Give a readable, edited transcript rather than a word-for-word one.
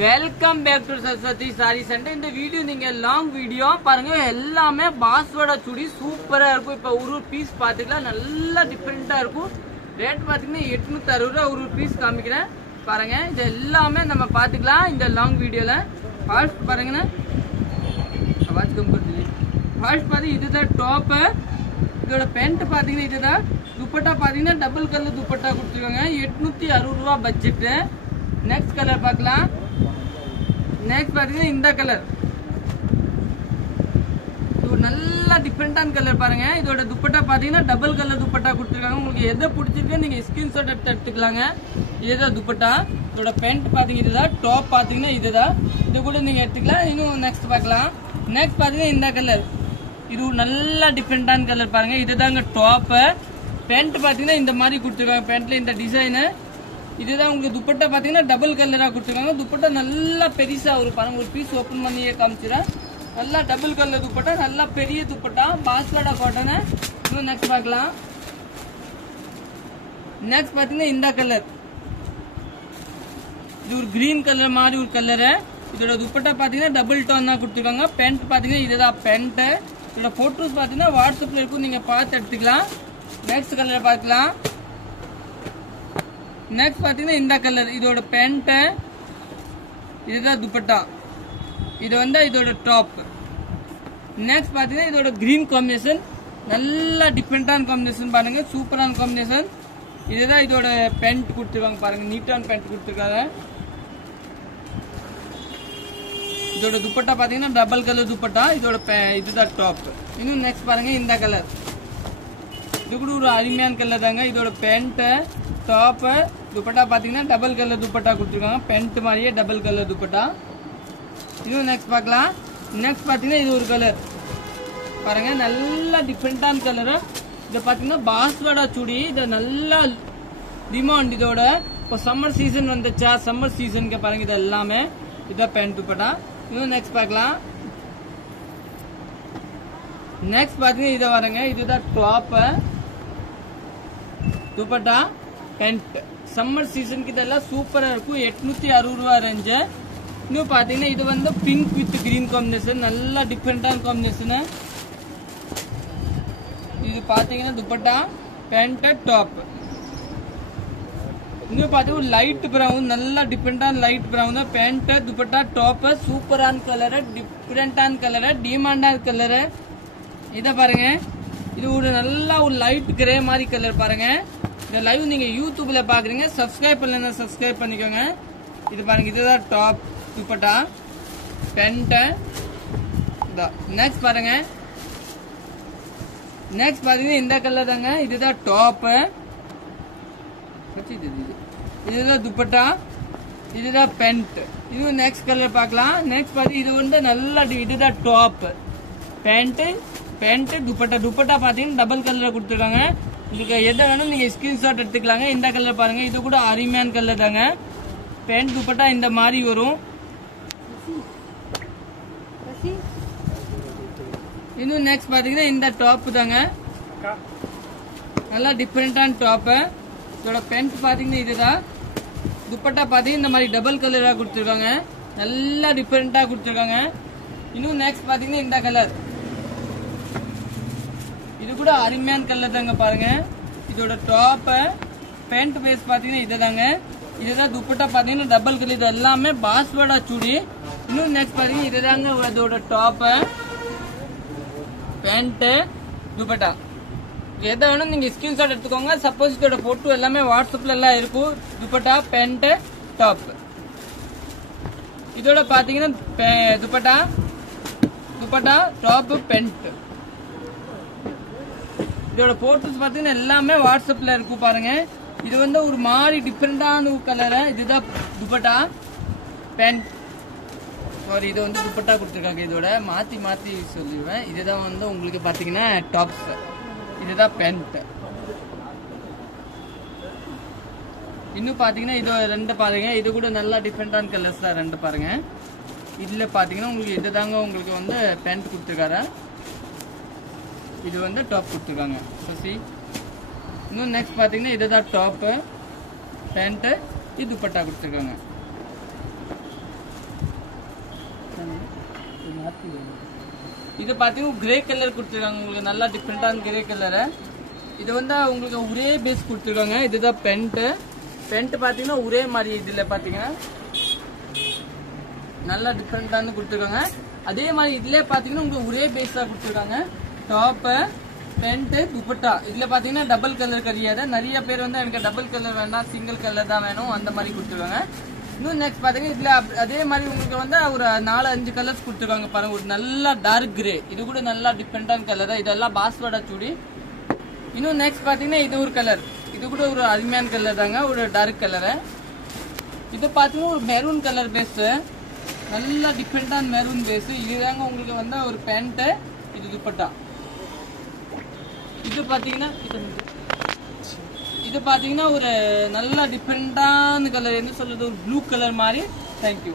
Welcome back to Saraswathi sarees and இந்த video நீங்க long video பாருங்க. எல்லாமே பாஸ்வோட சுடி சூப்பரா இருக்கும். இப்ப ஒரு பீஸ் பாத்துக்கலாம், நல்லா டிஃபரெண்டா இருக்கும். ரேட் பாத்தீங்கன்னா 860 ரூபா ஒரு பீஸ் காமிக்கிறேன் பாருங்க. இது எல்லாமே நம்ம பாத்துக்கலாம் இந்த லாங் வீடியோல. ஃபர்ஸ்ட் பாருங்கன்னா இதுதான் டாப். இதோட பேண்ட் பாத்தீங்கன்னா இதுதான். துப்பட்டா பாத்தீங்கன்னா டபுள் கலர் துப்பட்டா கொடுத்துருக்காங்க. 860 ரூபா பட்ஜெட். நெக்ஸ்ட் கலர் பார்க்கலாம். நெக்ஸ்ட் பாத்தீங்கன்னா இந்த கலர், இது நல்ல டிஃபரெண்டான கலர் பாருங்க. இதோட துப்பட்டா பாத்தீங்கன்னா டபுள் கலர் துப்பட்டா கொடுத்துருக்காங்க. உங்களுக்கு எதை பிடிச்சிருக்கு நீங்க ஸ்கிரீன்ஷாட் எடுத்துக்கலாங்க. இதுதான் துப்பட்டா. இதோட பேண்ட் பாத்தீங்கன்னா இதுதான். டாப் பாத்தீங்கன்னா இதுதான். இது கூட நீங்க எடுத்துக்கலாம். இன்னும் நெக்ஸ்ட் பார்க்கலாம். நெக்ஸ்ட் பாத்தீங்கன்னா இந்த கலர், இது நல்ல டிஃபரெண்டான கலர் பாருங்க. இதுதாங்க டாப். பேண்ட் பாத்தீங்கன்னா இந்த மாதிரி கொடுத்துருக்காங்க. பேண்ட்ல இந்த டிசைனு இதுதான். உங்களுக்கு துப்பட்டா பாத்தீங்கன்னா டபுள் கலரா கொடுத்துருக்காங்க. துப்பட்டா நல்லா பெருசா ஒரு பாருங்க. ஒரு பீஸ் ஓபன் பண்ணியே காமிச்சிடறேன். நல்லா டபுள் கலர் துப்பட்டா, நல்லா பெரிய துப்பட்டா, பாஸ்வாடா காட்டன். இன்னும் நெக்ஸ்ட் பார்க்கலாம். நெக்ஸ்ட் பாத்தீங்கன்னா இந்த கலர், இது ஒரு கிரீன் கலர் மாதிரி ஒரு கலரு. இதோட துப்பட்டா பாத்தீங்கன்னா டபுள் டோன் தான் கொடுத்துருக்காங்க. பேண்ட் பாத்தீங்கன்னா இதுதான் பேண்ட். இதோட போட்டோஸ் பாத்தீங்கன்னா வாட்ஸ்அப்ல இருக்கும், நீங்க பார்த்து எடுத்துக்கலாம். நெக்ஸ்ட் கலர் பார்க்கலாம். நெக்ஸ்ட் பாத்தீங்கன்னா இந்த கலர், இதோட பேண்ட், இதுதான் துப்பட்டா. இது வந்து இதோட டாப். நெக்ஸ்ட் பாத்தீங்கன்னா இதோட கிரீன் காம்பினேஷன், நல்ல டிஃபரெண்டான காம்பினேஷன் பாருங்க. சூப்பரான காம்பினேஷன். இதுதான் இதோட பேண்ட் கொடுத்துருக்காங்க பாருங்க. நீட்டான பேண்ட் கொடுத்துருக்காங்க. இதோட துப்பட்டா பாத்தீங்கன்னா டபுள் கலர் துப்பட்டா. இதோட இதுதான் டாப். இன்னும் நெக்ஸ்ட் பாருங்க இந்த கலர், இது கூட ஒரு அருமையான கலர் தாங்க. இதோட பேண்ட், டாப், துப்பட்டா பாத்தீங்கன்னா டபுள் கலர் துப்பட்டா கொடுத்துருக்காங்க. பேண்ட் மாதிரியே டபுள் கலர் துப்பட்டா. இன்னும் நெக்ஸ்ட் பார்க்கலாம். நெக்ஸ்ட் பாத்தீங்கன்னா இது ஒரு கலர் பாருங்க, நல்ல டிஃபரெண்டான கலர். இது பாத்தீங்கன்னா பாஸ்வாடா சுடி. இது நல்லா டிமாண்ட். இதோட இப்போ சம்மர் சீசன் வந்துச்சா, சம்மர் சீசனுக்கு பாருங்க. இது எல்லாமே இதான் பேண்ட் துப்பட்டா. இன்னும் நெக்ஸ்ட் பார்க்கலாம். நெக்ஸ்ட் பாத்தீங்கன்னா இதை வரங்க, இதுதான் டாப், துப்பட்டா, பேண்ட். சம்மர் சீசனுக்கு இதெல்லாம் சூப்பரா இருக்கும். 860 ரூபா ரேஞ்சு. இன்னும் பாத்தீங்கன்னா இது வந்து பிங்க் வித் கிரீன் காம்பினேஷன், நல்ல டிஃபரெண்டான காம்பினேஷன். இது பாத்தீங்கன்னா துப்பட்டா, பேண்ட், டாப். இன்னும் பாத்தீங்கன்னா லைட் பிரவுன், நல்ல டிஃபரெண்டான light brown. Pant, dupatta, top, சூப்பரான கலரு, டிஃபரெண்டான கலரு, டிமாண்டான கலரு. இத பாருங்க, இது ஒரு நல்ல ஒரு லைட் கிரே மாதிரி கலர் பாருங்க. இந்த லைவ் நீங்க யூடியூப்ல பாக்குறீங்க, சப்ஸ்கிரைப் பண்ணலன்னா சப்ஸ்கிரைப் பண்ணிக்கோங்க. இது பாருங்க, இதுதான் டாப், துப்பட்டா, பேண்ட். நெக்ஸ்ட் பாருங்க. நெக்ஸ்ட் பாத்தீங்கன்னா இந்த கலர் தாங்க. இதுதான் டாப், இதுதான் துப்பட்டா, இதுதான் பேண்ட். இது நெக்ஸ்ட் கலர் பார்க்கலாம். நெக்ஸ்ட் பாத்தீங்கன்னா இது வந்து நல்ல இதுதான் top, pant, pant, dupatta. Dupatta பாத்தீங்கன்னா டபுள் கலர் கொடுத்துருக்காங்க. இதுக்கு எதை வேணும் நீங்க ஸ்கிரீன்ஷாட் எடுத்துக்கலாங்க. இந்த கலர் பாருங்க, இது கூட அருமையான கலர் தாங்க. பேண்ட் துப்பட்டா இந்த மாதிரி வரும். இன்னும் நெக்ஸ்ட் பாத்தீங்கன்னா இந்த டாப் தாங்க, நல்லா டிஃபரெண்டான டாப். இதோட பேண்ட் பாத்தீங்கன்னா இதுதான். துப்பட்டா பாத்தீங்கன்னா இந்த மாதிரி டபுள் கலரா கொடுத்துருக்காங்க, நல்லா டிஃபரெண்டா கொடுத்துருக்காங்க. இன்னும் நெக்ஸ்ட் பாத்தீங்கன்னா இந்த கலர், இது கூட அருமையான கலர் தாங்க பாருங்க. இதோட டாப், பேண்ட் பேஸ் பாத்தீங்கன்னா இதுதாங்க. இதுதான் துப்பட்டா பாத்தீங்கன்னா டபுள் கலர். இது எல்லாமே பாஸ்வாடா சுடி. இன்னும் நெக்ஸ்ட் பாத்தீங்கன்னா இதுதாங்க இதோட டாப், பேண்ட், துப்பட்டா. எதை வேணும் நீங்க ஸ்கிரீன்ஷாட் எடுத்துக்கோங்க. சப்போஸ் இதோட போட்டோ எல்லாமே வாட்ஸ்அப்ல எல்லாம் இருக்கும். Dupatta, pant, top. இதோட பாத்தீங்கன்னா துப்பட்டா, துப்பட்டா, டாப், பேண்ட். இதோட போட்டோஸ் பாத்தீங்கன்னா எல்லாமே வாட்ஸ்அப்ல இருக்கும் பாருங்க. இது வந்து ஒரு மாதிரி டிஃபரெண்டான கலர். இதுதான் துப்பட்டா, பேண்ட். சாரி, இது வந்து துப்பட்டா கொடுத்துருக்காங்க. இதோட மாத்தி மாத்தி சொல்லிடுவேன். இதுதான் வந்து உங்களுக்கு பாத்தீங்கன்னா டாப்ஸ், இதுதான் பேண்ட். இன்னும் பாத்தீங்கன்னா இது ரெண்டு பாருங்க. இது கூட நல்லா டிஃபரெண்டான கலர்ஸ் தான் ரெண்டு பாருங்க. இதுல பாத்தீங்கன்னா உங்களுக்கு இதுதாங்க உங்களுக்கு வந்து பேண்ட் கொடுத்துருக்காரு. இது வந்து டாப் கொடுத்துருக்காங்க. இன்னும் நெக்ஸ்ட் பாத்தீங்கன்னா இதுதான் டாப், பேண்ட், இது துப்பட்டா கொடுத்துருக்காங்க. இது பாத்தீங்கன்னா கிரே கலர் கொடுத்துருக்காங்க உங்களுக்கு, நல்லா டிஃப்ரெண்டான கிரே கலரு. இது வந்து உங்களுக்கு ஒரே பேஸ் கொடுத்துருக்காங்க. இதுதான் பென்ட் பாத்தீங்கன்னா ஒரே மாதிரி இதுல பாத்தீங்கன்னா நல்லா டிஃப்ரெண்டான கொடுத்துருக்காங்க. அதே மாதிரி இதுல பாத்தீங்கன்னா உங்களுக்கு ஒரே பேஸ் தான் கொடுத்துருக்காங்க. டாப் பென்ட் துப்பட்டா இதுல பாத்தீங்கன்னா டபுள் கலர் கிடையாது. நிறைய பேர் வந்து எனக்கு டபுள் கலர் வேண்டாம், சிங்கிள் கலர் தான் வேணும், அந்த மாதிரி கொடுத்துருக்காங்க. இன்னும் நெக்ஸ்ட் பாத்தீங்கன்னா இதுல அதே மாதிரி உங்களுக்கு வந்து ஒரு 4-5 கலர்ஸ் கொடுத்துருக்காங்க பாருங்க. ஒரு நல்லா டார்க் கிரே, இது கூட நல்லா டிஃப்ரெண்டான கலர். இதெல்லாம் பாஸ்வாடா சூடி. இன்னும் நெக்ஸ்ட் பாத்தீங்கன்னா இது ஒரு கலர், இது கூட ஒரு அருமையான கலர் தாங்க, ஒரு டார்க் கலரு. இது பாத்தீங்கன்னா ஒரு மெரூன் கலர் பேஸ், நல்லா டிஃப்ரெண்டான மெரூன் பேஸ். இதுதாங்க உங்களுக்கு வந்து ஒரு பேண்ட், இது துப்பட்டா. இது பாத்தீங்கன்னா ஒரு நல்ல டிஃப்ரெண்டான கலர், என்ன சொல்றது, ஒரு ப்ளூ கலர் மாதிரி. தேங்க்யூ.